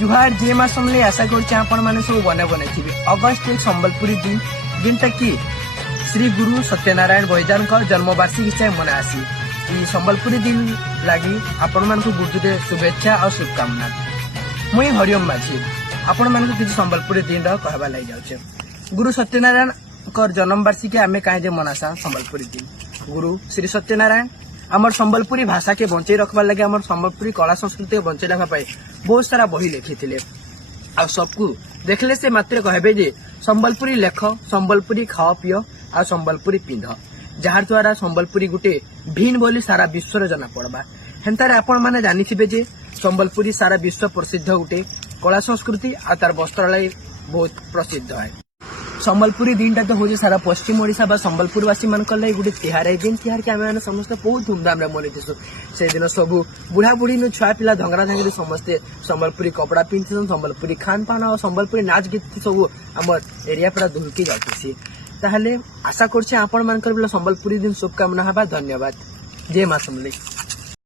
जुहार जे मास समले आशा करछे आपण माने सब बने बने थिबे। अगस्त 1 संबलपुरी दिन जिनटा कि श्री गुरु सत्यनारायण बहिदान का जन्मवार्षिकी से मना आसी। ई संबलपुरी दिन लागी आपण मान को गुरुदेव शुभेच्छा और शुभकामना। मुई हरिओम माझी आपण मान को किसी संबलपुरी दिन रा कहबा लागि जाउछे। गुरु सत्यनारायण कर जन्मवार्षिकी आमे काहे जे मनासा संबलपुरी दिन। गुरु श्री सत्यनारायण आमर संबलपुरी भाषा के बंचे रखबार लगे आमर संबलपुरी कला संस्कृति के बंचे रखा पाए बहुत सारा बही लिखी आ सबको देखले से मात्र कहबे जे संबलपुरी लेख, संबलपुरी खाओ पियो आ संबलपुरी पिंध, जार द्वारा संबलपुरी गुटे भिन्न बोली सारा विश्व जना पड़बा। हेन्तारे आपण माने जानिथिबे जे संबलपुरी सारा विश्व प्रसिद्ध गुटे कला संस्कृति आ तार वस्त्रालय बहुत प्रसिद्ध है। संबलपुरी दिन तो हूँ सारा पश्चिम ओडिशा बा संबलपुरवासी मान गोटे तिहार है। जिन तिहार के आम समस्त बहुत धूमधाम मनईसु। से दिन सब बुढ़ा बुढ़ी नु छुआ पिला धंगरा धंगरी समस्ते संबलपुरी कपड़ा पिंधन, संबलपुरी खान पान और संबलपुरी नाच गीत सब आम एरिया पूरा धुलकी जाती। ताहले आशा करछे आपण मानकर संबलपुरी दिन शुभकामना हबा। धन्यवाद। जय मां समलेई।